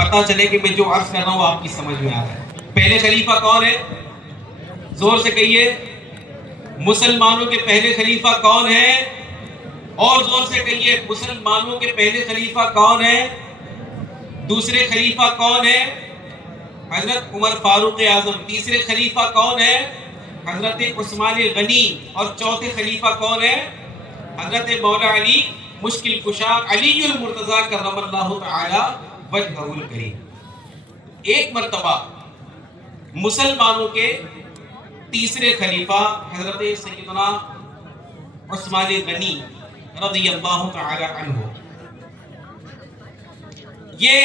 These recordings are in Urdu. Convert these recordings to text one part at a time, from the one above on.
پتہ چلے کہ میں جو عرض کر رہا ہوں آپ کی سمجھ میں آ رہا ہے۔ پہلے خلیفہ کون ہے؟ زور سے کہیے، مسلمانوں کے پہلے خلیفہ کون ہے؟ اور زور سے کہیے، مسلمانوں کے پہلے خلیفہ کون ہے؟ دوسرے خلیفہ کون ہے؟ حضرت عمر فاروق اعظم۔ تیسرے خلیفہ کون ہے؟ حضرت عثمان غنی۔ اور چوتھے خلیفہ کون ہے؟ حضرت مولا علی مشکل کشا علی المرتضیٰ کرم اللہ تعالی وجہہ الکریم۔ ایک مرتبہ مسلمانوں کے تیسرے خلیفہ حضرت سیدنا عثمان غنی رضی اللہ تعالی عنہ، یہ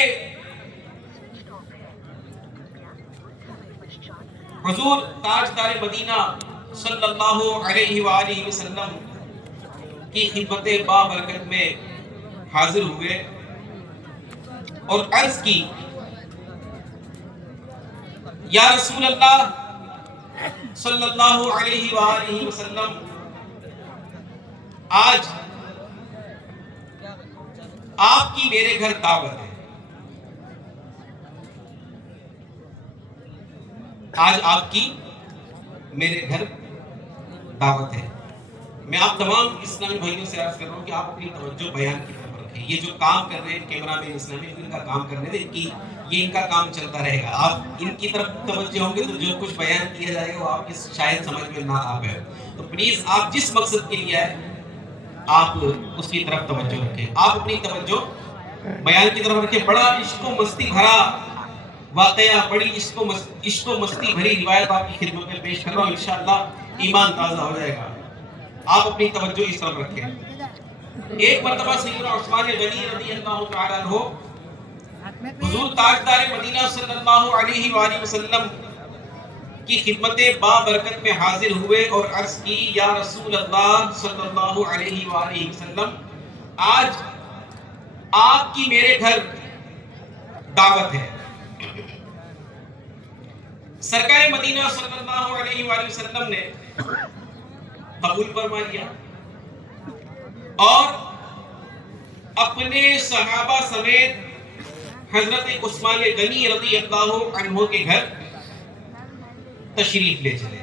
حضور تاجدار مدینہ صلی اللہ علیہ وآلہ وسلم کی خدمت بابرکت میں حاضر ہوئے اور عرض کی، یا رسول اللہ صلی اللہ علیہ وآلہ وسلم، آج آپ کی میرے گھر دعوت ہے۔ آج آپ کی میرے گھر دعوت ہے۔ میں آپ تمام اسلامی بھائیوں سے عرض کر رہا ہوں کہ آپ اپنی توجہ بیان کی طرف رکھیں۔ یہ جو کام کر رہے ہیں کیمرہ مین اسلامی، ان کا کام کرنے دیں، یہ ان کا کام چلتا رہے گا۔ آپ ان کی طرف توجہ ہوں گے تو جو کچھ بیان کیا جائے گا وہ آپ کی شاید سمجھ میں نہ آ پائے۔ تو پلیز آپ جس مقصد کے لیے آئے آپ اس کی طرف توجہ رکھیں۔ آپ اپنی توجہ بیان کی طرف رکھیں۔ بڑا عشق و مستی بھرا واقعہ، بڑی عشق و مستی بھری روایت آپ کی خدمت میں پیش کر رہا ہوں، انشاءاللہ ایمان تازہ ہو جائے گا۔ آپ اپنی توجہ اس طرف رکھیں۔ ایک مرتبہ سیدنا عثمان غنی رضی اللہ تعالی عنہ حضور تاجدار مدینہ صلی اللہ علیہ وآلہ وسلم کی خدمت بابرکت میں حاضر ہوئے اور عرض کی، یا رسول اللہ صلی اللہ علیہ وآلہ وسلم، آج آپ کی میرے گھر دعوت ہے۔ سرکار مدینہ صلی اللہ علیہ وآلہ وسلم نے قبول فرما لیا اور اپنے صحابہ سمیت حضرت عثمان غنی رضی اللہ عنہ کے گھر تشریف لے چلے۔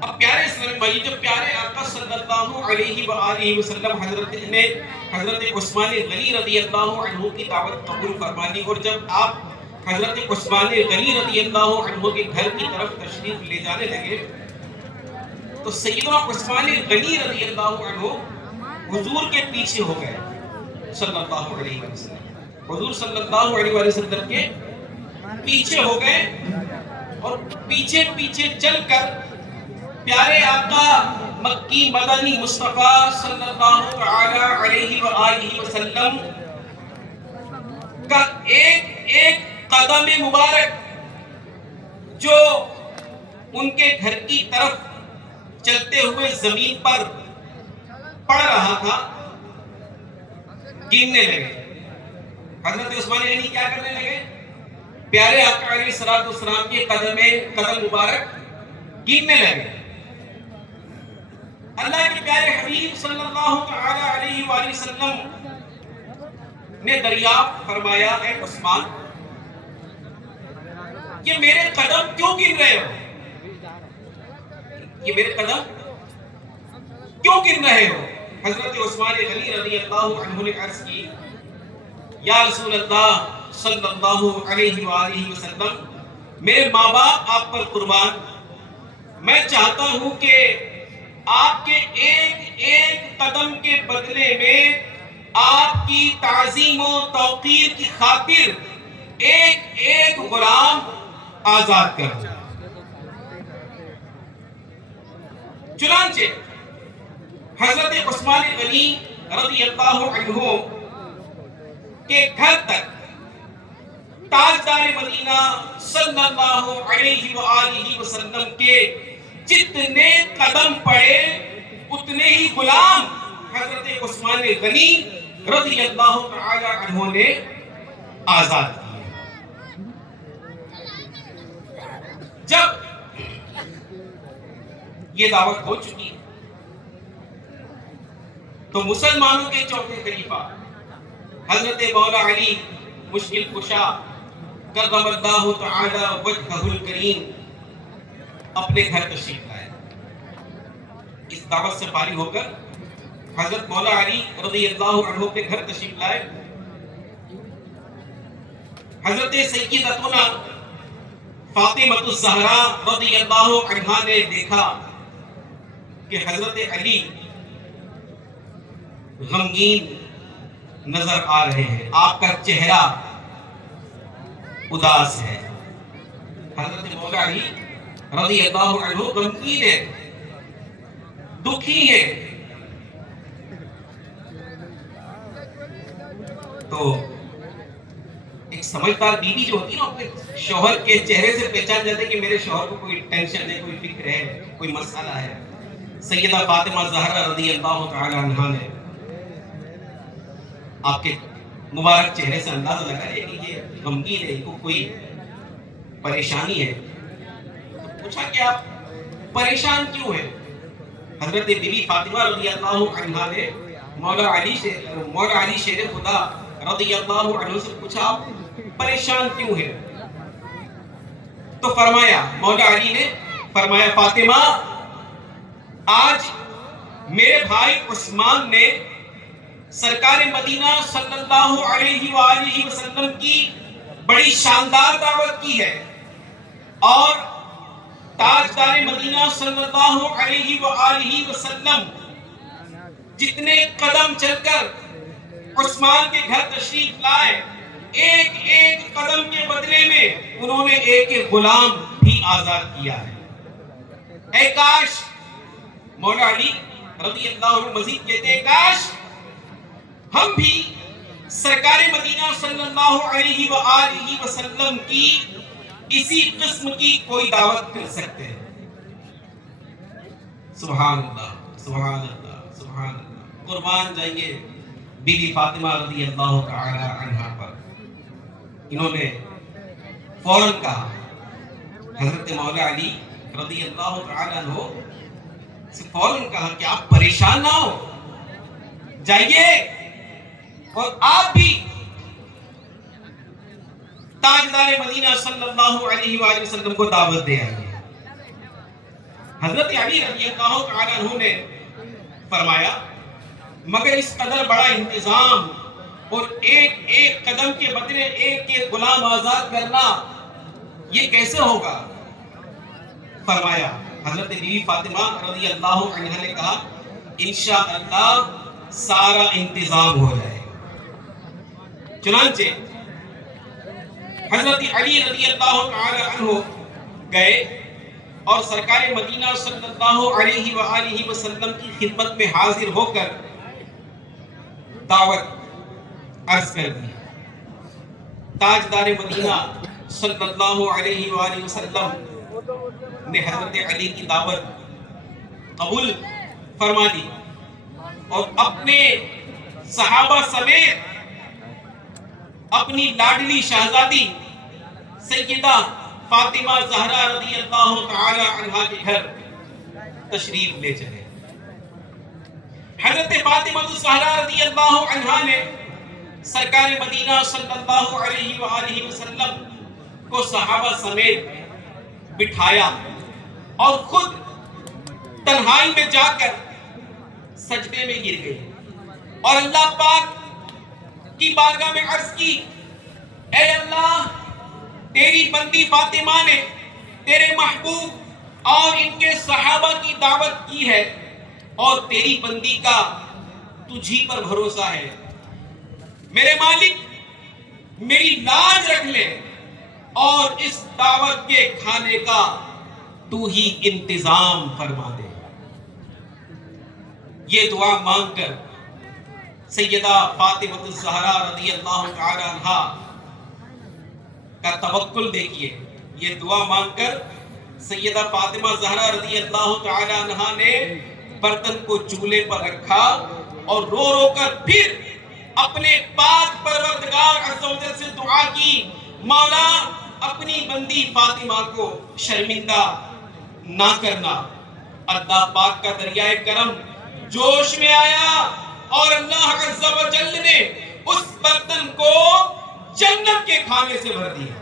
اب پیارے اسلامی بھائی، جب پیارے آقا صلی اللہ علیہ وآلہ وسلم حضرت عثمان غنی رضی اللہ عنہ کی دعوت قبول فرما لی، اور جب آپ حضرت عثمان غنی رضی اللہ عنہ کے گھر کی طرف تشریف لے جانے لگے تو سیدنا عثمان غنی رضی اللہ عنہ حضور کے پیچھے ہو گئے صلی اللہ علیہ وسلم۔ حضور صلی اللہ علیہ وسلم کے پیچھے ہو گئے اور پیچھے پیچھے چل کر پیارے آقا مکی مدنی مصطفیٰ صلی اللہ علیہ وآلہ وسلم کا ایک قدم مبارک جو ان کے گھر کی طرف چلتے ہوئے زمین پر پڑ رہا تھا گننے لگے۔ حضرت عثمان غنی کیا کرنے لگے؟ پیارے آقا علیہ السلام کے قدم مبارک گننے لگے۔ اللہ کے پیارے حبیب صلی اللہ علیہ وآلہ وسلم نے دریافت فرمایا، اے عثمان، یہ میرے قدم کیوں گن رہے ہو؟ یہ میرے قدم کیوں گن رہے ہو؟ حضرت عثمان غنی رضی اللہ عنہ نے عرض کی، یا رسول اللہ صلی اللہ علیہ وآلہ وسلم، میرے ماں باپ آپ پر قربان، میں چاہتا ہوں کہ آپ کے ایک قدم کے بدلے میں آپ کی تعظیم و توقیر کی خاطر ایک غلام آزاد کر دوں۔ چنانچہ حضرت عثمان غنی رضی اللہ عنہ کے گھر تک تاجدار مدینہ صلی اللہ علیہ وآلہ وسلم کے جتنے قدم پڑے اتنے ہی غلام حضرت عثمان غنی رضی اللہ تعالی عنہ نے آزاد کیے۔ جب یہ دعوت ہو چکی تو مسلمانوں کے چوتھے خلیفہ حضرت مولا علی مشکل کشا کرم اللہ تعالی وجہہ الکریم اپنے گھر تشریف لائے. اس دعوت سے فارغ ہو کر حضرت مولا علی رضی اللہ عنہ کے گھر تشریف لائے. حضرت سیدتنا فاطمہ الزہرا رضی اللہ عنہا نے دیکھا کہ حضرت علی غمگین نظر آ رہے ہیں، آپ کا چہرہ اداس ہے. حضرت مولا علی رضی اللہ عنہ غمگین ہے، دکھی ہے. تو ایک سمجھدار بیوی جو ہوتی ہے نا، اپنے شوہر کے چہرے سے پہچان جاتے کہ میرے شوہر کو کوئی ٹینشن ہے، کوئی فکر ہے، کوئی مسئلہ ہے. سیدہ فاطمہ زہرا رضی اللہ تعالی عنہا نے آپ کے مبارک چہرے سے اندازہ لگایا کہ یہ غمگین ہے، ان کو کوئی پریشانی ہے. تو پوچھا کہ آپ پریشان کیوں ہیں؟ حضرت بی بی فاطمہ رضی اللہ عنہا نے مولا علی شیر خدا رضی اللہ عنہ سے پوچھا آپ پریشان کیوں ہیں؟ تو فرمایا، مولا علی نے فرمایا، فاطمہ آج میرے بھائی عثمان نے سرکار مدینہ صلی اللہ علیہ وآلہ وسلم کی بڑی شاندار دعوت کی ہے، اور تاجدار مدینہ صلی اللہ علیہ وآلہ وسلم جتنے قدم چل کر عثمان کے گھر تشریف لائے، ایک ایک قدم کے بدلے میں انہوں نے ایک ایک غلام بھی آزاد کیا ہے. اے کاش، مولا علی رضی اللہ عنہ مزید کہتے ہیں، کاش ہم بھی سرکار مدینہ صلی اللہ علیہ وآلہ وسلم کی اسی قسم کی کوئی دعوت کر سکتے ہیں. سبحان اللہ، سبحان اللہ، سبحان اللہ. قربان جائیے بی بی فاطمہ رضی اللہ تعالی عنہا پر. انہوں نے فوراً کہا، حضرت مولا علی رضی اللہ تعالی عنہ سے فوراً کہا کہ آپ پریشان نہ ہو، جائیے اور آپ بھی تاجدار مدینہ صلی اللہ علیہ وآلہ وسلم کو دعوت دے آئیے. حضرت علی رضی اللہ تعالی عنہ نے فرمایا، مگر اس قدر بڑا انتظام اور ایک ایک قدم کے بدلے ایک ایک غلام آزاد کرنا، یہ کیسے ہوگا؟ فرمایا، حضرت بی فاطمہ رضی اللہ عنہ نے کہا، انشاءاللہ سارا انتظام ہو جائے. چنانچہ حضرت علی رضی اللہ تعالی عنہ گئے اور سرکار مدینہ صلی اللہ علیہ وآلہ وسلم کی خدمت میں حاضر ہو کر دعوت عرض کر دی. تاجدار مدینہ صلی اللہ علیہ وآلہ وسلم نے حضرت علی کی دعوت قبول فرما دی اور اپنے صحابہ سمیت اپنی لاڈلی شہزادی سیدہ فاطمہ زہرا رضی اللہ تعالی عنہا کے گھر تشریف لے چلے. حضرت فاطمہ الزہرا رضی اللہ عنہا نے سرکار مدینہ صلی اللہ علیہ وآلہ وسلم کو صحابہ سمیت بٹھایا اور خود تنہائی میں جا کر سجدے میں گر گئی اور اللہ پاک کی بارگاہ میں عرض کی، اے اللہ، تیری بندی فاطمہ نے تیرے محبوب اور ان کے صحابہ کی دعوت کی ہے اور تیری بندی کا تجھی پر بھروسہ ہے. میرے مالک میری لاج رکھ لے اور اس دعوت کے کھانے کا تو ہی انتظام فرما دے. یہ دعا مانگ کر سیدہ فاطمہ الزہرا رضی اللہ تعالی عنہا کا توکل دیکھیے. یہ دعا مانگ کر سیدہ فاطمہ زہرا رضی اللہ تعالی عنہا نے برتن کو چولہے پر رکھا اور رو رو کر پھر اپنے پاک پروردگار عز و جل سے دعا کی، مولا اپنی بندی فاطمہ کو شرمندہ نہ کرنا. اللہ پاک کا دریائے کرم جوش میں آیا اور اللہ عز و جل نے اس برتن کو جنت کے کھانے سے بھر دیا۔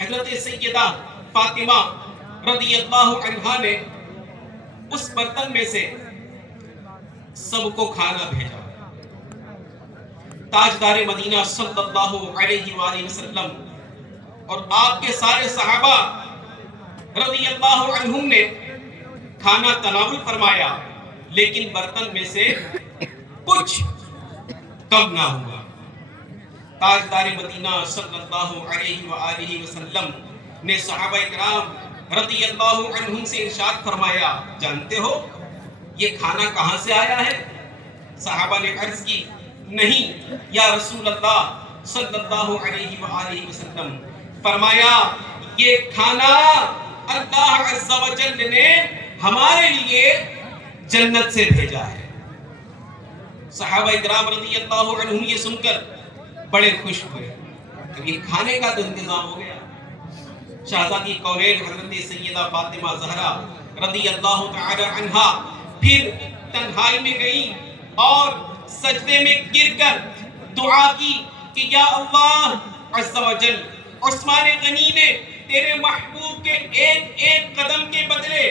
حضرت سیدہ فاطمہ رضی اللہ عنہا نے اس برتن میں سے سب کو کھانا بھیجا۔ تاجدار مدینہ صلی اللہ علیہ وآلہ وسلم اور آپ کے سارے صحابہ رضی اللہ عنہم نے کھانا تناول فرمایا، لیکن برتن میں سے کچھ کم نہ ہوا۔ تاجدار مدینہ صلی اللہ علیہ وآلہ وسلم نے صحابہ کرام رضی اللہ عنہم سے ارشاد فرمایا، جانتے ہو یہ کھانا کہاں سے آیا ہے؟ صحابہ نے عرض کی، نہیں یا رسول اللہ صلی اللہ علیہ وآلہ وسلم۔ فرمایا یہ کھانا اللہ عز و جل نے ہمارے لیے جنت سے بھیجا ہے۔ صحابہ کرام رضی اللہ عنہم یہ سن کر بڑے خوش ہوئے، یہ کھانے کا تو انتظام ہو گیا۔ شہزادی کونین حضرت سیدہ فاطمہ زہرا رضی اللہ تعالی عنہا پھر تنہائی میں گئی اور سجدے میں گر کر دعا کی کہ یا اللہ عز و جل، عثمان غنی نے تیرے محبوب کے ایک ایک قدم کے بدلے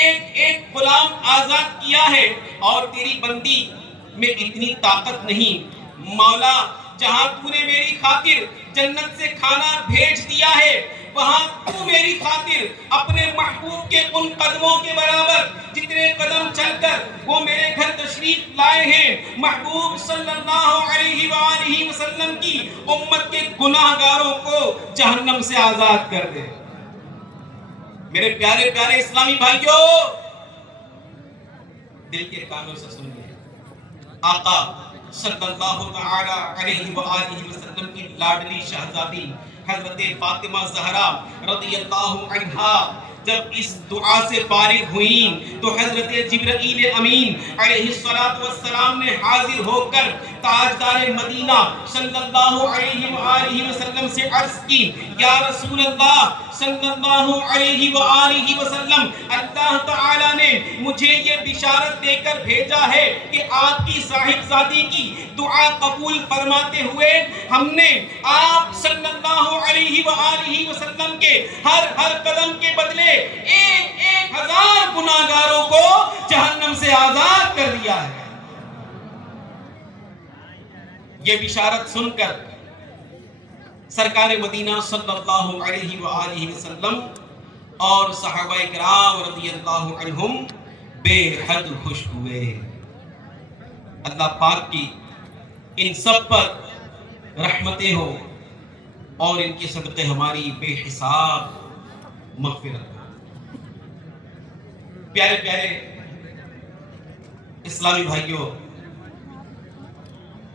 ایک ایک غلام آزاد کیا ہے، اور تیری بندی میں اتنی طاقت نہیں۔ مولا جہاں تو نے میری خاطر جنت سے کھانا بھیج دیا ہے، وہاں تو میری خاطر اپنے محبوب کے ان قدموں کے برابر جتنے قدم چل کر وہ میرے گھر تشریف لائے ہیں، محبوب صلی اللہ علیہ وآلہ وسلم کی امت کے گناہگاروں کو جہنم سے آزاد کر دے۔ میرے پیارے پیارے اسلامی بھائیوں، دل کے کانوں سے سن لیں، آقا صلی اللہ تعالی علیہ وآلہ وسلم کی لاڈلی شہزادی حضرت فاطمہ زہرا رضی اللہ عنہا جب اس دعا سے فارغ ہوئیں تو حضرت جبرائیل امین علیہ السلام نے حاضر ہو کر تاجدار مدینہ صلی اللہ علیہ وآلہ وسلم سے عرض کی، یا رسول اللہ صلی اللہ علیہ وآلہ وسلم، اللہ تعالیٰ نے مجھے یہ بشارت دے کر بھیجا ہے کہ آپ کی صاحبزادی کی دعا قبول فرماتے ہوئے ہم نے آپ صلی اللہ علیہ وآلہ وسلم کے ہر قدم کے بدلے ایک ایک ہزار گناہگاروں کو جہنم سے آزاد کر دیا ہے۔ یہ بشارت سن کر سرکار مدینہ صلی اللہ علیہ وآلہ وسلم اور صحابہ کرام رضی اللہ عنہم بے حد خوش ہوئے۔ اللہ پاک کی ان سب پر رحمتیں ہو اور ان کے صدقے ہماری بے حساب مغفرت ہو۔ پیارے پیارے اسلامی بھائیوں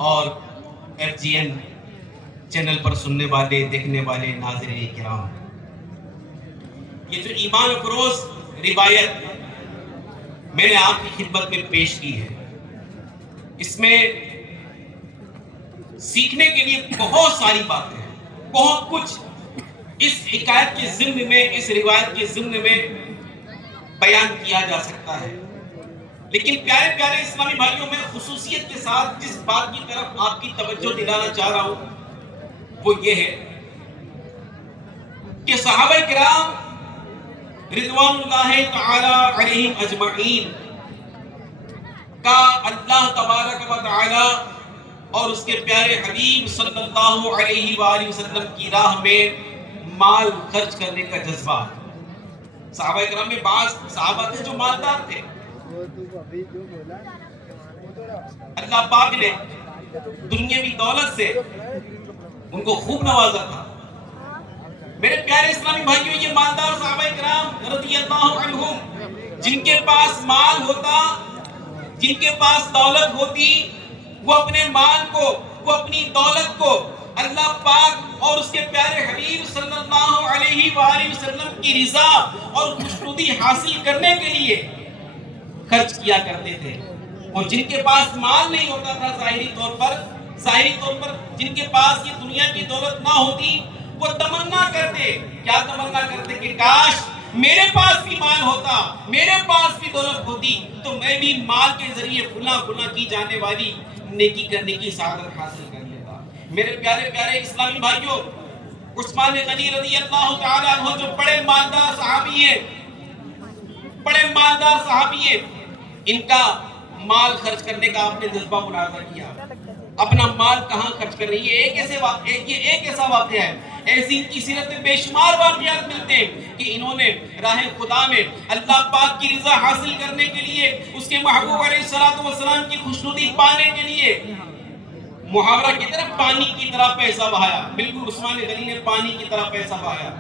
اور FGN چینل پر سننے والے دیکھنے والے ناظرین کرام، یہ جو ایمان افروز روایت میں نے آپ کی خدمت میں پیش کی ہے، اس میں سیکھنے کے لیے بہت ساری باتیں ہیں، بہت کچھ اس حکایت کے ضمن میں، اس روایت کے ضمن میں بیان کیا جا سکتا ہے۔ لیکن پیارے پیارے اسلامی بھائیوں، میں خصوصیت کے ساتھ جس بات کی طرف آپ کی توجہ دلانا چاہ رہا ہوں وہ یہ ہے کہ صحابہ کرام رضوان اللہ تعالی علیہم اجمعین کا اللہ تبارک و تعالی اور اس کے پیارے حبیب صلی اللہ علیہ وآلہ وسلم کی راہ میں مال خرچ کرنے کا جذبہ۔ صحابہ کرام میں بعض صحابہ تھے جو مالدار تھے، اللہ پاک نے دنیاوی دولت سے ان کو خوب نوازا تھا۔ میرے پیارے اسلامی بھائیوں، یہ مالدار صحابہ کرام رضی اللہ عنہم جن کے پاس مال ہوتا، جن کے پاس دولت ہوتی، وہ اپنے مال کو، وہ اپنی دولت کو اللہ پاک اور اس کے پیارے حبیب صلی اللہ علیہ وآلہ وسلم کی رضا اور خوشنودی حاصل کرنے کے لیے خرچ کیا کرتے تھے۔ اور جن کے پاس مال نہیں ہوتا تھا، ظاہری طور پر جن کے پاس یہ دنیا کی دولت نہ ہوتی، وہ تمنا کرتے، کیا تمنا کرتے کہ کاش میرے پاس بھی مال ہوتا، میرے پاس بھی دولت ہوتی تو میں بھی مال کے ذریعے فلاں کی جانے والی نیکی کرنے کی سعادت حاصل کر لیتا۔ میرے پیارے پیارے اسلامی بھائیوں، عثمان غنی رضی اللہ تعالیٰ عنہ جو بڑے مالدار صحابی ہیں، بڑے مالدار صحابی ہیں، ان کا مال خرچ کرنے کا آپ نے جذبہ ملاحظہ کیا۔ اپنا مال کہاں خرچ کر رہی ہے؟ یہ ایک ایسا واقعہ ہے، ایسی ان کی سیرت میں بے شمار واقعات ملتے ہیں کہ انہوں نے راہ خدا میں اللہ پاک کی رضا حاصل کرنے کے لیے، اس کے محبوب علیہ السلام کی خوشنودی پانے کے لیے محاورہ کی طرح پانی کی طرح پیسہ بہایا۔ بالکل عثمان غنی نے پانی کی طرح پیسہ بہایا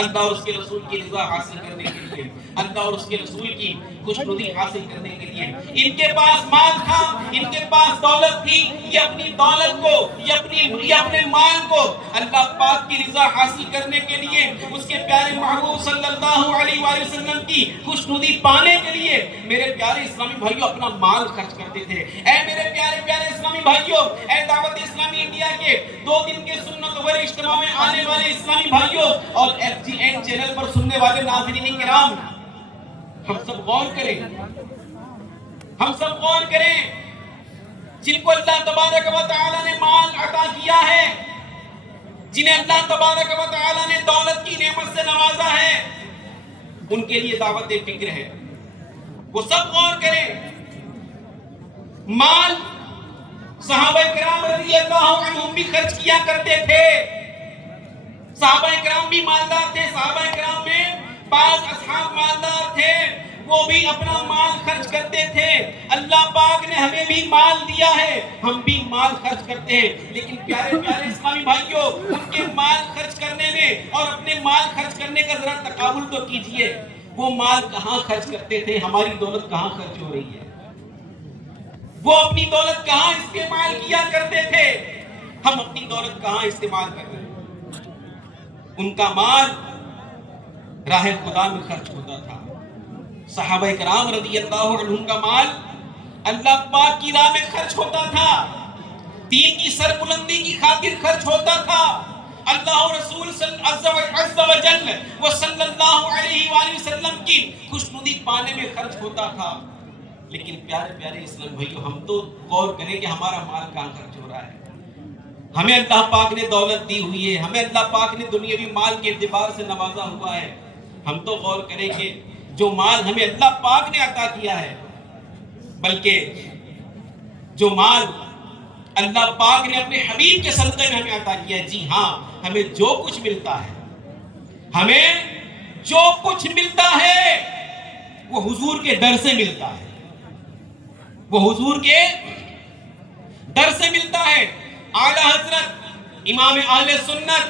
اللہ اور اس کے رسول کی رضا حاصل کرنے کے لیے، اللہ اور اس کے رسول کی خوشنودی حاصل کرنے کے لیے۔ ان کے پاس مال تھا، ان کے پاس دولت تھی، یہ اپنی دولت کو، یہ اپنے مال کو اللہ پاک کی رضا حاصل کرنے کے لیے، اس کے پیارے محبوب صلی اللہ علیہ وآلہ وسلم کی خوشنودی پانے کے لیے میرے پیارے اسلامی بھائیوں اپنا مال خرچ کرتے تھے۔ اے میرے پیارے پیارے اسلامی بھائیوں، اے دعوت اسلامی انڈیا کے 2 دن کے سنت ور اجتماع میں آنے والے اسلامی بھائیوں اور FGN چینل پر سننے والے ناظرین کرام، ہم سب غور کریں، ہم سب غور کریں، جن کو اللہ تبارک و تعالی نے مال عطا کیا ہے، جنہیں اللہ تبارک و تعالی نے دولت کی نعمت سے نوازا ہے، ان کے لیے دعوت فکر ہے۔ وہ سب غور کریں، مال صحابہ کرام رضی اللہ عنہم بھی خرچ کیا کرتے تھے، صحابہ کرام بھی مالدار تھے، صحابہ کرام میں بعض اصحاب مالدار تھے، وہ بھی اپنا مال خرچ کرتے تھے۔ اللہ پاک نے ہمیں بھی مال دیا ہے، ہم بھی مال خرچ کرتے ہیں، لیکن پیارے پیارے اسلامی بھائیوں، ان کے مال خرچ کرنے میں اور اپنے مال خرچ کرنے کا ذرا تقابل تو کیجئے۔ وہ مال کہاں خرچ کرتے تھے، ہماری دولت کہاں خرچ ہو رہی ہے؟ وہ اپنی دولت کہاں استعمال کیا کرتے تھے، ہم اپنی دولت کہاں استعمال کر رہے ہیں؟ ان کا مال راہ خدا میں خرچ ہوتا تھا۔ صحابہ کرام رضی اللہ عنہم کا مال اللہ پاک کی راہ میں خرچ ہوتا تھا، دین کی سربلندی کی خاطر خرچ ہوتا تھا، اللہ رسول عز و جل و صلی اللہ علیہ وآلہ وسلم کی خوشنودی پانے میں خرچ ہوتا تھا۔ لیکن پیارے پیارے اسلام بھائیو، ہم تو غور کریں کہ ہمارا مال کہاں خرچ ہو رہا ہے۔ ہمیں اللہ پاک نے دولت دی ہوئی ہے، ہمیں اللہ پاک نے دنیاوی مال کے اعتبار سے نوازا ہوا ہے، ہم تو غور کریں کہ جو مال ہمیں اللہ پاک نے عطا کیا ہے، بلکہ جو مال اللہ پاک نے اپنے حبیب کے صدقے میں ہمیں عطا کیا ہے، جی ہاں، ہمیں جو کچھ ملتا ہے، ہمیں جو کچھ ملتا ہے وہ حضور کے در سے ملتا ہے، وہ حضور کے در سے ملتا ہے۔ اعلیٰ حضرت امام اہل سنت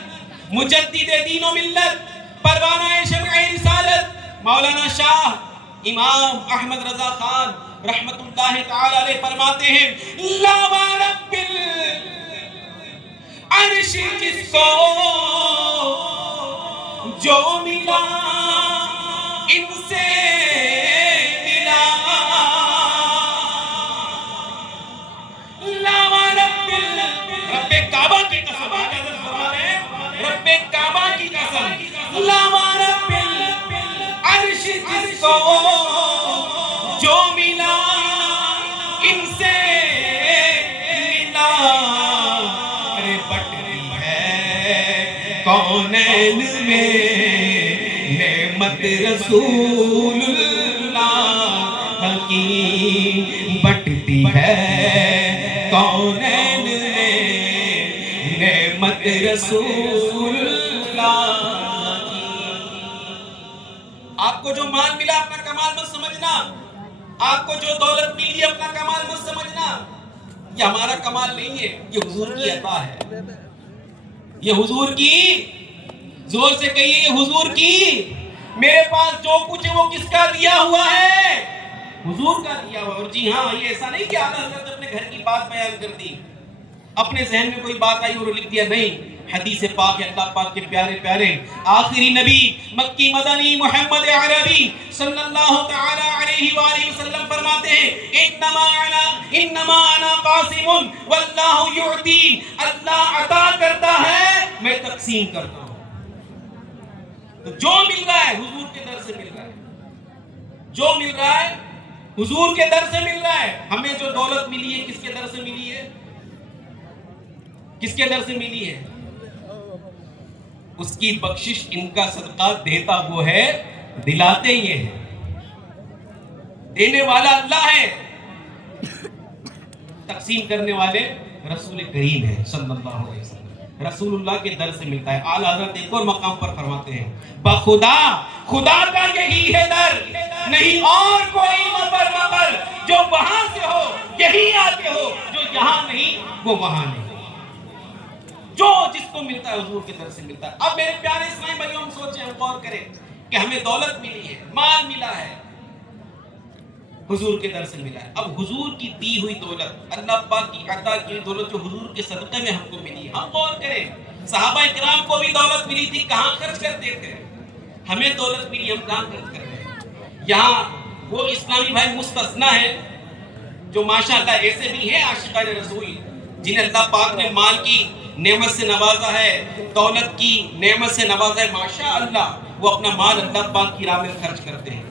مجدد دین و ملت پروانہ شمع رسالت مولانا شاہ امام احمد رضا خان رحمت اللہ تعالی علیہ فرماتے ہیں، لا رب العرش جس کو جو ملا ان سے ملا، رب کعبہ کی قسم، رب کعبہ کی قسم، لا رب العرش جس کو جو ملا ان سے ملا، ارے بٹتی ہے کونین میں نعمت رسول اللہ کی، بٹتی ہے کونین نعمت رسول اللہ کی۔ آپ کو جو مال ملا اپنا کمال مت سمجھنا، آپ کو جو دولت ملی اپنا کمال مت سمجھنا، یہ ہمارا کمال نہیں ہے، یہ حضور کی عطا ہے، یہ حضور کی، زور سے کہیے یہ حضور کی۔ میرے پاس جو کچھ ہے وہ کس کا دیا ہوا ہے؟ حضور کا دیا ہوا۔ اور جی ہاں، یہ ایسا نہیں کہ اعلیٰ حضرت اپنے گھر کی بات بیان کر دی، اپنے ذہن میں کوئی بات آئی اور لکھ دیا، نہیں، حدیث پاک ہے، اللہ پاک کے پیارے پیارے آخری نبی مکی مدنی محمد عربی صلی اللہ تعالی علیہ وآلہ وسلم فرماتے ہیں، انما انا قاسم واللہ یعطی، اللہ عطا کرتا ہے، میں تقسیم کرتا ہوں۔ تو جو مل رہا ہے حضور کے در سے مل رہا ہے، جو مل رہا ہے حضور کے در سے مل رہا ہے. ہمیں جو دولت ملی ہے کس کے در سے ملی ہے؟ کس کے در سے ملی ہے؟ اس کی بخشش ان کا صدقہ دیتا وہ ہے، دلاتے یہ ہے. دینے والا اللہ ہے، تقسیم کرنے والے رسول کریم ہے صلی اللہ علیہ وسلم. رسول اللہ کے در سے ملتا ہے. اعلیٰ حضرت ایک اور مقام پر فرماتے ہیں بخدا خدا کا یہی ہے در، نہیں اور کوئی مگر جو وہاں سے ہو یہی آتے ہو، جو یہاں نہیں وہ وہاں نہیں. جو جس کو ملتا ہے حضور کے در سے ملتا ہے. اب میرے پیارے اسلامی بھائیوں، ہم سوچیں، ہم غور کریں کہ ہمیں دولت ملی ہے، مال ملا ہے، حضور کے در سے ملا ہے. اب حضور کی دی ہوئی دولت، اللہ پاک کی عطا کی دولت جو حضور کے صدقے میں ہم کو ملی ہے، ہم غور کریں. صحابہ اکرام کو بھی دولت ملی تھی، کہاں خرچ کرتے تھے؟ ہمیں دولت ملی، ہم کہاں خرچ کر رہے ہیں؟ یہاں وہ اسلامی بھائی مستثنا ہے جو ماشاءاللہ ایسے بھی ہیں عاشقان رسول، جنہیں اللہ پاک نے مال کی نعمت سے نوازا ہے، دولت کی نعمت سے نوازا ہے. ماشاءاللہ وہ اپنا مال اللہ پاک کی راہ میں خرچ کرتے ہیں،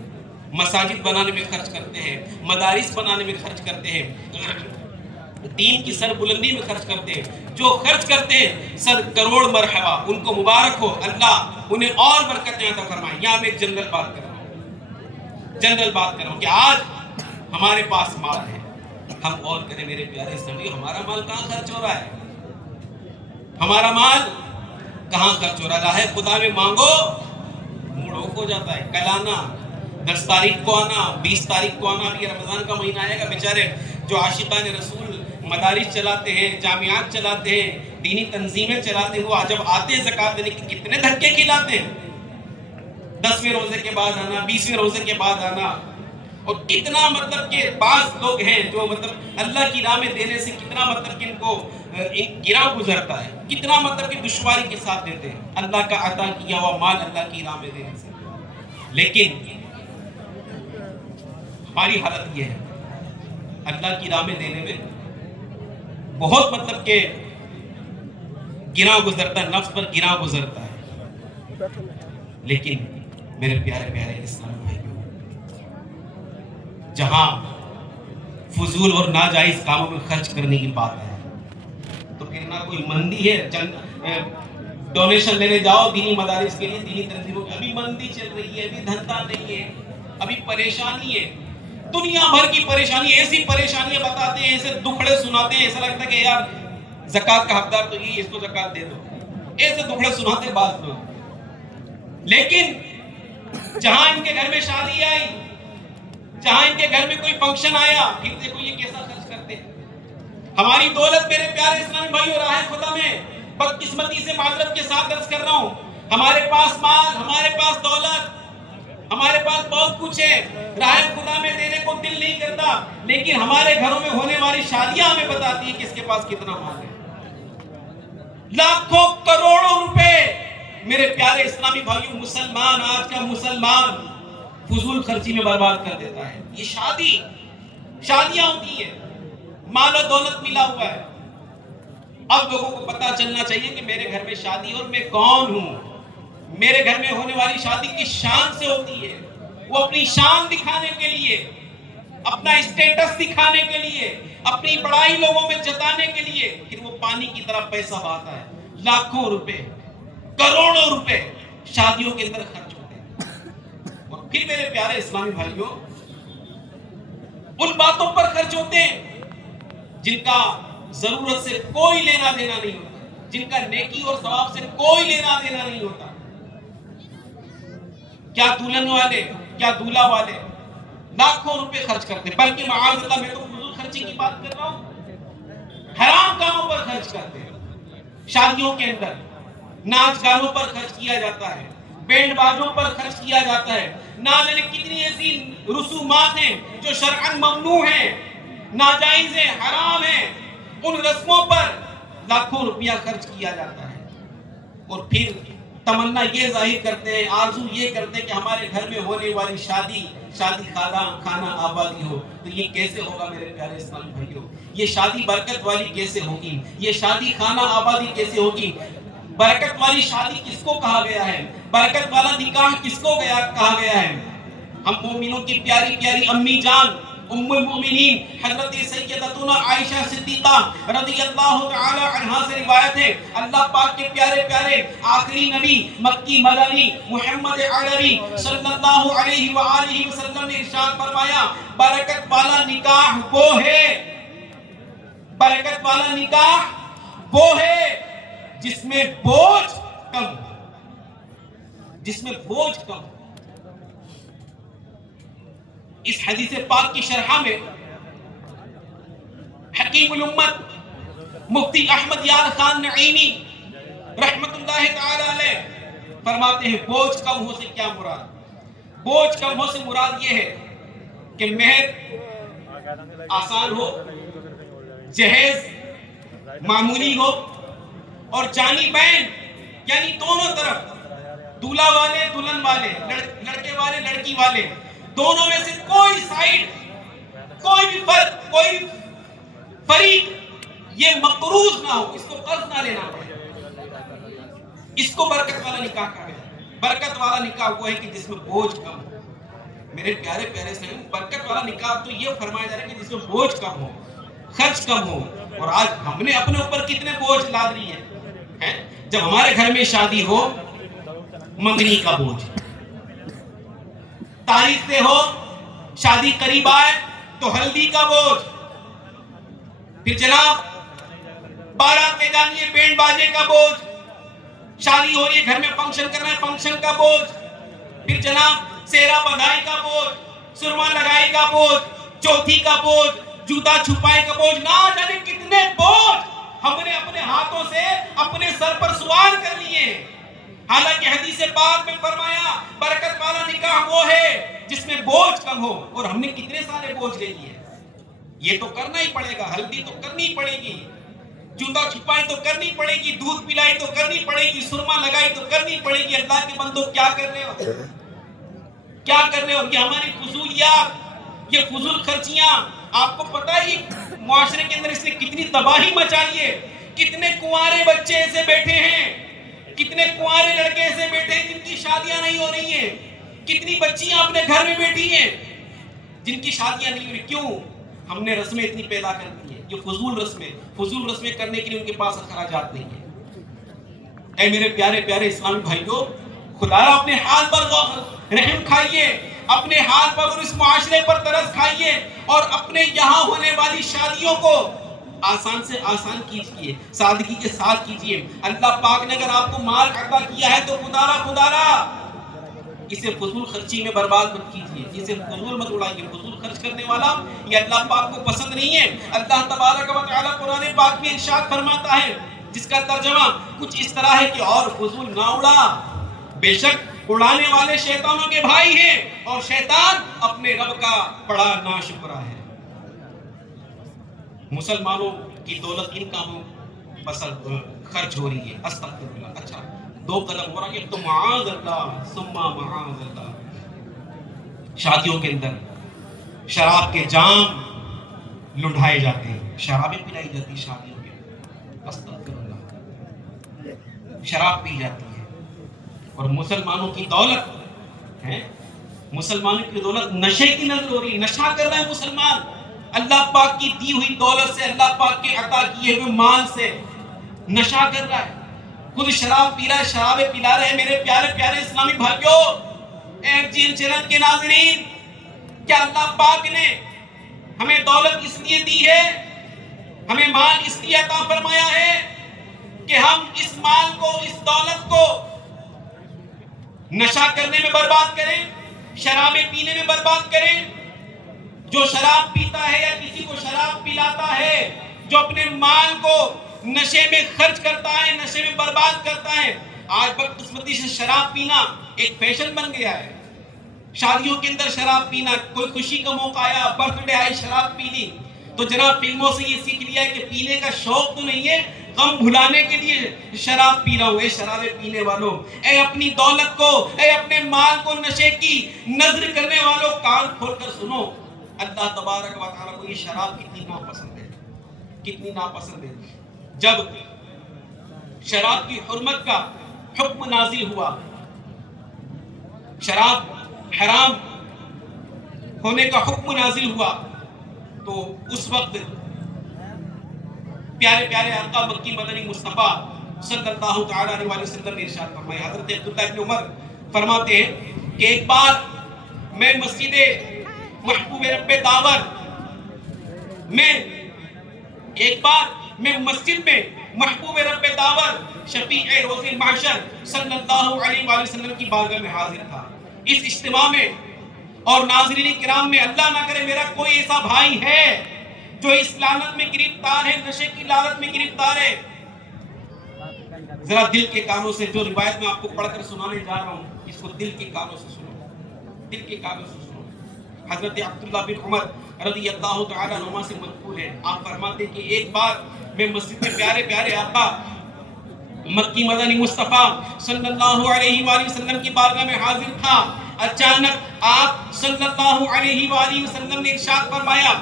مساجد بنانے میں خرچ کرتے ہیں، مدارس بنانے میں خرچ کرتے ہیں، دین کی سر بلندی میں خرچ کرتے ہیں. جو خرچ کرتے ہیں سر کروڑ مرحبا، ان کو مبارک ہو، اللہ انہیں اور برکتیں عطا فرمائے. یہاں میں ایک جنرل بات کر رہا ہوں کہ آج ہمارے پاس مال ہے. ہم غور کریں میرے پیارے اسلامی، ہمارا مال کہاں خرچ ہو رہا ہے؟ ہمارا مال کہاں خرچ ہو رہا ہے؟ راہ خدا میں مانگو، موڈ آف ہو جاتا ہے. کل آنا، 10 تاریخ کو آنا، 20 تاریخ کو آنا. ابھی رمضان کا مہینہ آئے گا، بیچارے جو عاشقان رسول مدارس چلاتے ہیں، جامعات چلاتے ہیں، دینی تنظیمیں چلاتے ہیں، وہ جب آتے ہیں زکوٰۃ دینے کے کتنے دھکے کھلاتے ہیں. 10ویں روزے کے بعد آنا، 20ویں روزے کے بعد آنا. اور کتنا مطلب کہ بعض لوگ ہیں جو مطلب اللہ کی راہ میں دینے سے کتنا مطلب کہ ان کو گرا گزرتا ہے، کتنا مطلب کہ دشواری کے ساتھ دیتے ہیں اللہ کا عطا کیا ہوا مال اللہ کی راہ میں دینے سے. لیکن ہماری حالت یہ ہے، اللہ کی راہ میں دینے میں بہت مطلب کہ گرا گزرتا ہے، نفس پر گرا گزرتا ہے. لیکن میرے پیارے پیارے اسلام بھائیوں، جہاں فضول اور ناجائز کاموں میں خرچ کرنے کی بات ہے تو پھر نہ کوئی مندی ہے. ڈونیشن لینے جاؤ دینی مدارس کے لیے، دینی تنظیموں کی، ابھی مندی چل رہی ہے، ابھی دھندا نہیں ہے، ابھی پریشانی ہے، دنیا بھر کی پریشانی. ایسی پریشانیاں بتاتے ہیں، ایسے دکھڑے سناتے ہیں، ایسا لگتا ہے کہ یار زکوٰۃ کا حقدار تو یہ، اس کو زکوٰۃ دے دو. ایسے دکھڑے سناتے بعض لوگ. لیکن جہاں ان کے گھر میں شادی آئی، جہاں ان کے گھر میں کوئی فنکشن آیا، پھر دیکھو یہ کیسا خرچ کرتے ہیں. ہماری دولت میرے پیارے اسلامی بھائیوں، راہ خدا میں بدقسمتی سے معذرت کے ساتھ عرض کر رہا ہوں، ہمارے پاس مال، ہمارے پاس دولت، ہمارے پاس بہت کچھ ہے، راہ خدا میں دینے کو دل نہیں کرتا. لیکن ہمارے گھروں میں ہونے والی شادیاں ہمیں بتاتی ہیں کس کے پاس کتنا مال ہے. لاکھوں کروڑوں روپے میرے پیارے اسلامی بھائیوں، مسلمان، آج کا مسلمان فضول خرچی میں برباد کر دیتا ہے. یہ شادیاں ہوتی ہیں، مال و دولت ملا ہوا ہے. اب لوگوں کو پتا چلنا چاہیے کہ میرے گھر میں شادی اور میں کون ہوں. میرے گھر میں ہونے والی شادی کس شان سے ہوتی ہے. وہ اپنی شان دکھانے کے لیے، اپنا اسٹیٹس دکھانے کے لیے، اپنی بڑائی لوگوں میں جتانے کے لیے، پھر وہ پانی کی طرح پیسہ بہاتا ہے. لاکھوں روپے، کروڑوں روپے شادیوں کے اندر خرچ ہوتے ہیں. اور پھر میرے پیارے اسلامی بھائیوں، ان باتوں پر خرچ ہوتے ہیں جن کا ضرورت سے کوئی لینا دینا نہیں ہوتا، جن کا نیکی اور ثواب سے کوئی لینا دینا نہیں ہوتا. کیا دلہن والے، کیا دولہا والے لاکھوں روپے خرچ کرتے ہیں. بلکہ معاذ اللہ، میں تو فضول خرچی کی بات کر رہا ہوں، حرام کاموں پر خرچ کرتے ہیں. شادیوں کے اندر ناچ گانوں پر خرچ کیا جاتا ہے، بینڈ بازوں پر خرچ کیا جاتا ہے. نہ جانے کتنی ایسی رسومات ہیں جو شرعاً ممنوع ہیں، ناجائز ہیں، حرام ہیں. ان رسموں پر لاکھوں روپیہ خرچ کیا جاتا ہے. اور پھر تمنا یہ ظاہر کرتے ہیں، آرزو یہ کرتے ہیں کہ ہمارے گھر میں ہونے والی شادی خانہ آبادی ہو. تو یہ کیسے ہوگا میرے پیارے اسلامی بھائیوں؟ یہ شادی برکت والی کیسے ہوگی؟ یہ شادی خانہ آبادی کیسے ہوگی؟ برکت والی شادی کس کو کہا گیا ہے؟ برکت والا نکاح کس کو کہا گیا ہے؟ ہم مومنوں کی پیاری پیاری امی جان ام المؤمنین حضرت سیدتنا عائشہ صدیقہ رضی اللہ تعالی عنہا سے روایت ہے، اللہ پاک کے پیارے پیارے آخری نبی مکی مدنی محمد عربی صلی اللہ علیہ وآلہ وسلم نے ارشاد فرمایا، برکت والا نکاح وہ ہے، برکت والا نکاح وہ ہے جس میں بوجھ کم ہو، جس میں بوجھ کم ہو۔ اس حدیث پاک کی شرح میں حکیم الامت مفتی احمد یار خان نعیمی رحمت اللہ تعالی علیہ فرماتے ہیں بوجھ کم ہو سے کیا مراد؟ بوجھ کم ہو سے مراد یہ ہے کہ مہر آسان ہو، جہیز معمولی ہو، اور جانبین یعنی دونوں طرف دولہا والے دلہن والے، لڑکے والے لڑکی والے، دونوں میں سے کوئی سائیڈ، کوئی بھی فرق، کوئی فریق یہ مقروض نہ ہو، اس کو قرض نہ لینا پڑے، اس کو برکت والا نکاح کہا ہے۔ برکت والا نکاح وہ ہے کہ جس میں بوجھ کم ہو۔ میرے پیارے پیارے سے برکت والا نکاح تو یہ فرمایا جا رہا ہے کہ جس میں بوجھ کم ہو، خرچ کم ہو۔ اور آج ہم نے اپنے اوپر کتنے بوجھ لاد لی ہیں۔ جب ہمارے گھر میں شادی ہو، منگنی کا بوجھ، تاریخ سے ہو، شادی قریب آئے تو ہلدی کا بوجھ، پھر جناب بارات لے جانی ہے، بینڈ باجے کا بوجھ، شادی ہو رہی ہے گھر میں فنکشن کرنا ہے، فنکشن کا بوجھ، پھر جناب سیرا بدھائی کا بوجھ، سرما لگائی کا بوجھ، چوتھی کا بوجھ، جوتا چھپائی کا بوجھ، نہ جانے کتنے بوجھ ہم نے اپنے ہاتھوں سے اپنے سر پر سوار کر لیے۔ حالانکہ حدیث پاک میں فرمایا برکت والا نکاح وہ ہے جس میں بوجھ کم ہو، اور ہم نے کتنے سارے بوجھ لے لیے۔ یہ تو کرنا ہی پڑے گا، ہلدی تو کرنی پڑے گی، جوتا چھپائی تو کرنی پڑے گی، دودھ پلائی تو کرنی پڑے گی، سرما لگائی تو کرنی پڑے گی۔ اللہ کے بندو کیا کر رہے ہو، کیا کر رہے ہو؟ یہ ہماری فضولیات، یہ فضول خرچیاں، آپ کو پتہ ہے معاشرے کے اندر اس نے کتنی تباہی مچائی ہے۔ کتنے کنوارے بچے ایسے بیٹھے ہیں، کتنے کنوارے لڑکے ایسے بیٹھے ہیں جن کی شادیاں نہیں ہو رہی ہیں، کتنی بچیاں اپنے گھر میں بیٹھی ہیں جن کی شادیاں نہیں ہو رہی۔ کیوں؟ ہم نے رسمیں اتنی پیدا کر دی ہیں، یہ فضول رسمیں کرنے کے لیے ان کے پاس اخراجات نہیں ہیں۔ اے میرے پیارے پیارے اسلامی بھائیوں، خدا را اپنے حال پر رحم کھائیے، اپنے حال پر اور اس معاشرے پر ترس کھائیے، اور اپنے یہاں ہونے والی شادیوں کو آسان سے آسان کیجئے، سادگی کے ساتھ کیجئے۔ اللہ پاک نے اگر آپ کو مال عطا کیا ہے تو خدا را اسے فضول خرچی میں برباد مت کیجئے، اسے فضول مت اڑائیے۔ فضول خرچ کرنے والا یہ اللہ پاک کو پسند نہیں ہے۔ اللہ تبارک و تعالی قرآن پاک میں ارشاد فرماتا ہے، جس کا ترجمہ کچھ اس طرح ہے کہ اور فضول نہ اڑا، بے شک اڑانے والے شیطانوں کے بھائی ہیں، اور شیطان اپنے رب کا بڑا ناشکرا ہے۔ مسلمانوں کی دولت ان کاموں بسر خرچ ہو رہی ہے، استغفر اللہ۔ اچھا، 2 قدم ہو رہا ہے، ایک تو معاذ اللہ ثم معاذ اللہ، شادیوں کے اندر شراب کے جام لنڈھائے جاتے ہیں، شرابیں پلائی جاتی ہیں شادیوں کے اندر، استغفر اللہ، شراب پی جاتی ہے۔ اور مسلمانوں کی دولت ہے، مسلمانوں کی دولت نشے کی نظر ہو رہی ہے، نشہ کر رہا ہے مسلمان، اللہ پاک کی دی ہوئی دولت سے، اللہ پاک کے عطا کیے ہوئے مال سے نشہ کر رہا ہے، خود شراب پی رہا ہے، شرابیں پلا رہے ہیں۔ میرے پیارے پیارے اسلامی بھائیوں، ایک جین چرن کے ناظرین، کیا اللہ پاک نے ہمیں دولت اس لیے دی ہے، ہمیں مال اس لیے عطا فرمایا ہے کہ ہم اس مال کو، اس دولت کو نشہ کرنے میں برباد کریں، شرابیں پینے میں برباد کریں؟ جو شراب پیتا ہے یا کسی کو شراب پلاتا ہے، جو اپنے مال کو نشے میں خرچ کرتا ہے، نشے میں برباد کرتا ہے، آج بدقسمتی سے شراب پینا ایک فیشن بن گیا ہے۔ شادیوں کے اندر شراب پینا، کوئی خوشی کا موقع آیا، برتھ ڈے آئی، شراب پی لی، تو جناب فلموں سے یہ سیکھ لیا ہے کہ پینے کا شوق تو نہیں ہے، غم بھلانے کے لیے شراب پی رہا ہوں۔ اے شرابیں پینے والوں، اے اپنی دولت کو، اے اپنے مال کو نشے کی نظر کرنے والوں، کان کھول کر سنو، اللہ تبارک و تعالیٰ کو یہ شراب کتنی ناپسند ہے، کتنی ناپسند ہے۔ جب شراب کی حرمت کا حکم نازل ہوا، شراب حرام ہونے کا حکم نازل ہوا، تو اس وقت پیارے پیارے آقا مکی مدنی مصطفیٰ صلی اللہ تعالیٰ علیہ وسلم نے ارشاد فرمایا. حضرت عبداللہ ابن عمر فرماتے ہیں کہ ایک بار میں مسجد محبوب رب داور میں مسجد میں محبوب رب داور شفیع روز محشر صلی اللہ علیہ وآلہ وسلم کی بارگاہ میں حاضر تھا. اس اجتماع میں اور ناظرین کرام میں اللہ نہ کرے میرا کوئی ایسا بھائی ہے جو اس لعنت میں گرفتار ہے, نشے کی لعنت میں گرفتار ہے. ذرا دل کے کانوں سے جو روایت میں آپ کو پڑھ کر سنانے جا رہا ہوں, اس کو دل کے کانوں سے سنو, دل کے کانوں سے سنو. حضرت عبداللہ بن عمر رضی اللہ تعالیٰ عنہما سے منقول ہے, آپ فرماتے ہیں کہ ایک بار میں مسجد میں پیارے پیارے آقا مکی مدنی مصطفیٰ صلی اللہ علیہ وآلہ وسلم کی بارگاہ میں حاضر تھا. اچانک آپ صلی اللہ علیہ وآلہ وسلم نے ارشاد فرمایا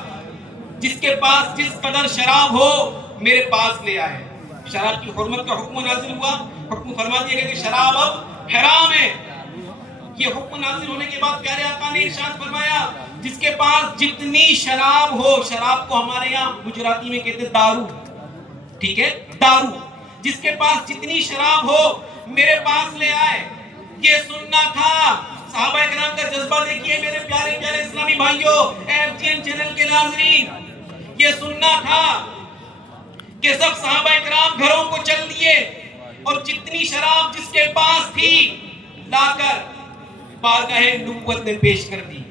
جس کے پاس جس قدر شراب ہو میرے پاس لے آئے. شراب کی حرمت کا حکم نازل ہوا, حکم فرما دیا گیا کہ شراب اب حرام ہے. یہ حکم نازل ہونے کے بعد پیارے آقا نے ارشاد فرمایا جس کے پاس جتنی شراب ہو, شراب کو ہمارے یہاں گجراتی میں کہتے دارو, ٹھیک ہے, دارو, جس کے پاس جتنی شراب ہو میرے پاس لے آئے. یہ سننا تھا. صحابہ اکرام کا جذبہ دیکھیے میرے پیارے پیارے اسلامی بھائیوں, FGN چینل کے ناظرین, یہ سننا تھا کہ سب صحابہ اکرام گھروں کو چل دیے اور جتنی شراب جس کے پاس تھی لا کر بارگاہ نبوت میں پیش کر دی.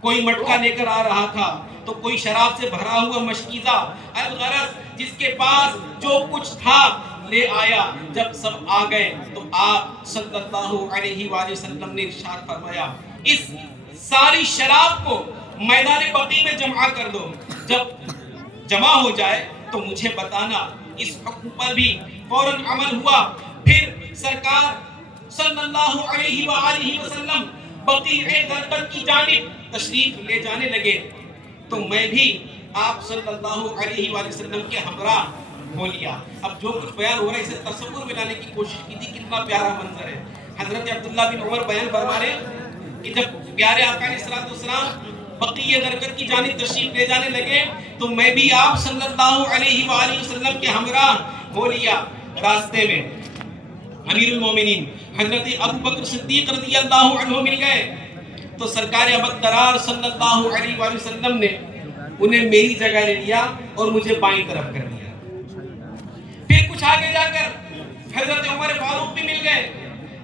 کوئی مٹکا لے کر آ رہا تھا تو کوئی شراب سے بھرا ہوا مشکیزہ, الغرض جس کے پاس جو کچھ تھا لے آیا. جب سب آ گئے تو آپ صلی اللہ علیہ وآلہ وسلم نے ارشاد فرمایا اس ساری شراب کو میدان بقیع میں جمع کر دو, جب جمع ہو جائے تو مجھے بتانا. اس حکم پر بھی فوراً عمل ہوا. پھر سرکار صلی اللہ علیہ وآلہ وسلم بقیع غرقد کی جانب تشریف لے جانے لگے تو میں بھی آپ صلی اللہ علیہ وآلہ وسلم کے ہمراہ ہو لیا. اب جو کچھ بیان ہو رہا ہے اسے تصور میں لانے کی کوشش کی تھی, کتنا پیارا منظر ہے. حضرت عبداللہ بن عمر بیان فرما رہے کہ جب پیارے آقا علیہ السلام بقیع غرقد کی جانب تشریف لے جانے لگے تو میں بھی آپ صلی اللہ علیہ وآلہ وسلم کے ہمراہ ہو لیا. راستے میں امیر المومنین حضرت ابو بکر صدیق رضی اللہ عنہ مل گئے تو سرکار ابدرار صلی اللہ علیہ وآلہ وسلم نے انہیں میری جگہ لے لیا اور مجھے بائیں طرف کر دیا. پھر کچھ آگے جا کر حضرت عمر فاروق بھی مل گئے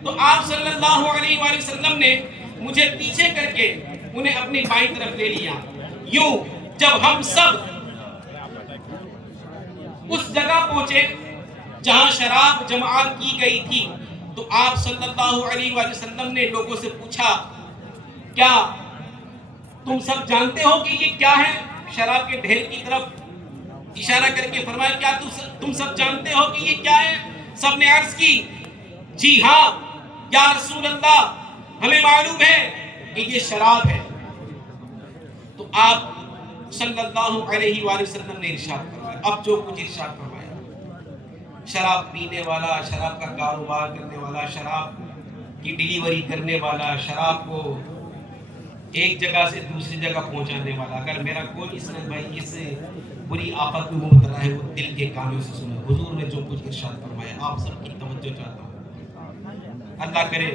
تو آپ صلی اللہ علیہ وآلہ وسلم نے مجھے پیچھے کر کے انہیں اپنی بائیں طرف لے لیا. یوں جب ہم سب اس جگہ پہنچے جہاں شراب جمع کی گئی تھی تو آپ صلی اللہ علیہ وآلہ وسلم نے لوگوں سے پوچھا کیا تم سب جانتے ہو کہ یہ کیا ہے؟ شراب کے ڈھیر کی طرف اشارہ کر کے فرمایا کیا تم سب جانتے ہو کہ یہ کیا ہے؟ سب نے عرض کی جی ہاں یا رسول اللہ, ہمیں معلوم ہے کہ یہ شراب ہے. تو آپ صلی اللہ علیہ وآلہ وسلم نے ارشاد فرمایا, اب جو کچھ ارشاد فرمایا, شراب پینے والا, شراب کا کاروبار کرنے والا, شراب کی ڈیلیوری کرنے والا, شراب کو ایک جگہ سے دوسری جگہ پہنچانے والا, اگر میرا کوئی اسلام بھائی اس بری آفت میں مبتلا ہے وہ دل کے کانوں سے سنے. حضور نے جو کچھ ارشاد فرمایا آپ سب کی توجہ چاہتا ہوں. اللہ کرے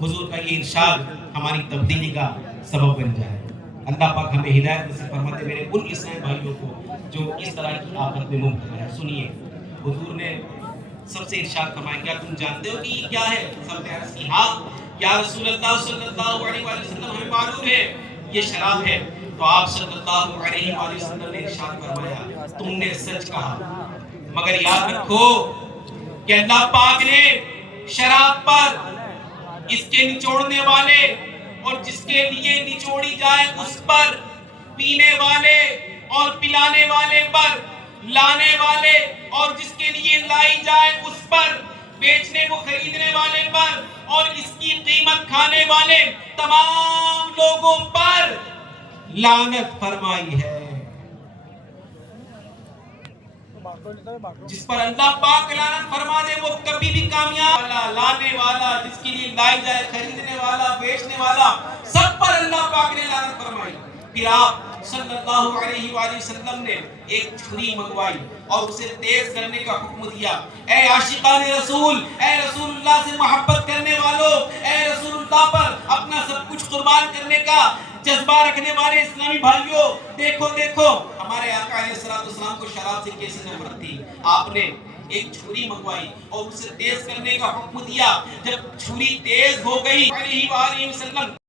حضور کا یہ ارشاد ہماری تبدیلی کا سبب بن جائے. اللہ پاک ہمیں ہدایت نصیب فرماتے میرے ان اسلام بھائیوں کو جو اس طرح کی آفت میں مبتلا ہے. سنیے حضور نے سب سے ارشاد فرمایا کیا تم جانتے ہو کہ یہ کیا ہے؟ سب نے عرض کی ہاں یا رسول اللہ صلی اللہ علیہ وآلہ وسلم ہمیں معلوم ہے یہ شراب ہے. تو آپ صلی اللہ علیہ وآلہ وسلم نے ارشاد فرمایا تم نے سچ کہا, مگر یاد رکھو کہ اللہ پاک نے شراب پر اس کے نچوڑنے والے اور جس کے لیے نچوڑی جائے اس پر, پینے والے اور پلانے والے پر, لانے والے اور جس کے لیے لائی جائے اس پر, بیچنے کو خریدنے والے پر اور اس کی قیمت کھانے والے تمام لوگوں پر لعنت فرمائی ہے. جس پر اللہ پاک لعنت فرما دے وہ کبھی بھی کامیاب, لانے والا, جس کے لیے لائی جائے, خریدنے والا, بیچنے والا, سب پر اللہ پاک نے لعنت فرمائی. پھر آپ صلی اللہ علیہ وآلہ وسلم نے ایک چھری منگوائی اور اسے تیز کرنے کا حکم دیا. اے عاشقان رسول، اے رسول اللہ سے محبت کرنے والوں، اے رسول اللہ پر اپنا سب کچھ قربان کرنے کا جذبہ رکھنے والے اسلامی بھائیوں، دیکھو دیکھو ہمارے آقا علیہ السلام کو شراب سے کیسے نفرت تھی. آپ نے ایک چھری منگوائی اور اسے تیز کرنے کا حکم دیا. جب چھری تیز ہو گئی علیہ وآلہ وسلم